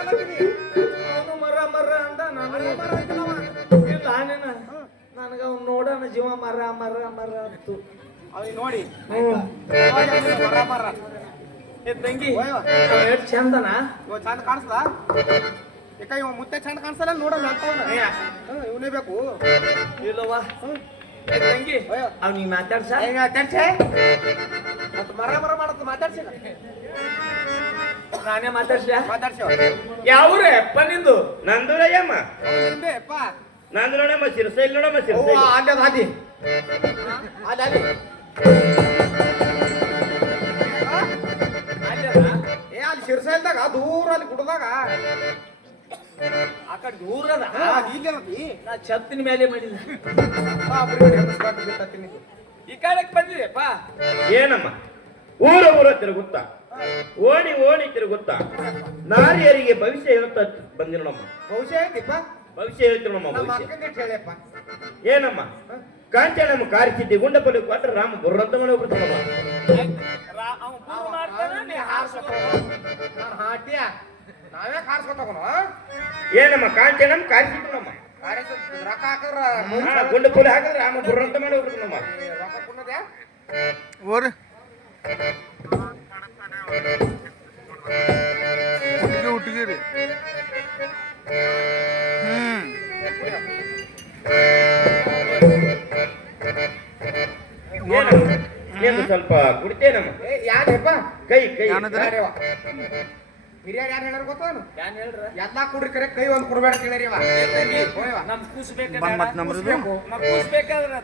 ಅವನು ಮರ ಮರ ಅಂದ ನನಗ ಅವ್ನು ನೋಡೋಣ ಜೀವ ಮರ ಮರ ಮರ ಅಂತು ಅವ್ನಿಗೆ ನೋಡಿ ಮರ ಮರ ತಂಗಿ ಎಷ್ಟು ಚಂದನ ಚಂದ ಕಾಣಿಸ್ದ ಯಾಕ ಇವ ಮುತ್ತೆ ಚಂದ ಕಾಣಿಸಲ್ಲ ನೋಡಲ್ಲ ಅಂತವನ ಇವನೇ ಬೇಕು ಇಲ್ಲವಾ ತಂಗಿ ಅವ್ನಿಗೆ ಮಾತಾಡ್ಸ ಮಾತಾಡ್ಸೆ ಮತ್ತೆ ಮರ ಮರ ಮಾಡತ್ತ ಮಾತಾಡ್ಸಿಲ್ಲ ನಾನೇ ಮಾತಾಡ್ಸ ಯಾವ್ರೆ ಅಪ್ಪ ನಿಂದು ನಂದುರಯ್ಯಮ್ಮ ಅಪ್ಪ ನಂದು ನೋಡಮ್ಮ ಸಿರ್ಸೈಲ್ ನೋಡಮ್ಮ ಸಿರ್ಸೈಲ್ ಅಲ್ಲದ ಅದೇ ಏ ಅಲ್ಲಿ ಶಿರ್ಸೈಲ್ದಾಗ ದೂರ ಅಲ್ಲಿ ಗುಡ್ದಾಗ ಆ ಕಡೆ ದೂರದ ಇಲ್ಲೇ ನಾ ಛತ್ತಿನ ಮೇಲೆ ಮಾಡಿಲ್ಲ ಈ ಕಡೆಗೆ ಬಂದಿದೆಪ್ಪ ಏನಮ್ಮ ಊರ ತಿರುಗುತ್ತಾ ಓಣಿ ಓಣಿ ತಿರುಗುತ್ತಾ ನಾರಿಯರಿಗೆ ಭವಿಷ್ಯ ಹೇಳ್ತಾ ಬಂದಿರೋಣಮ್ಮ ಬಹುಶಃ ಐತಿಪ್ಪ ಭವಿಷ್ಯ ಹೇಳ್ತಿರೋಣಮ್ಮ ನಮ್ಮ ಭವಿಷ್ಯ ಅಕ್ಕಂಗೆ ಹೇಳಿಯಪ್ಪ ಏನಮ್ಮ ಕಾಂಚನಮ್ಮ ಕಾರಿಸಿದ್ದಿ ಗುಂಡಪಲ್ಲಿ ಕೊಟ್ಟರೆ ರಾಮ ಬುರ್ರಂತ ಮಾಡಿ ಹೋಗ್ಬಿಡ್ತಾನಮ್ಮ ನಾನು ಹಾಟ್ಯ ನಾವೇ ಕಾರ್ಸ್ಕೊತಗೋಣ ಏನಮ್ಮ ಕಾಂಚನಮ್ಮ ಕಾರಿಸಿದ್ನಮ್ಮ ರೊಕ್ಕ ಹಾಕಿದ್ರ ಗುಂಡಪಲ್ಲಿ ಹಾಕಿದ್ರೆ ರಾಮ ಬುರ್ರಂತ ಮಾಡಿ ಹೋಗ್ಬಿಡ್ತಾನಮ್ಮ ರೊಕ್ಕ ಕೊಡೋದ್ಯಾ ಓರಿ ಹುಟ್ಟಿಗಿರಿ ಏನು ಸ್ವಲ್ಪ ಕುಡಿತೇನಮ್ಮ ಯಾರಪ್ಪ ಕೈ ಕೈ ಹಿರಿಯರ್ ಯಾರು ಹೇಳಾರ ಗೊತ್ತಾನು ಏನ್ ಹೇಳ್ರ ಎಲ್ಲಾ ಕುಡ್ರಿ ಕರೆ ಕೈ ಒಂದ್ ಕುಡ್ಬೇಡ ಕೇಳಿರಿ ನಮ್ ಕೂಸ್ ಬಂದ್ ಮತ್ ನಮ್ರದು ಬೇಕಾದ್ರೆ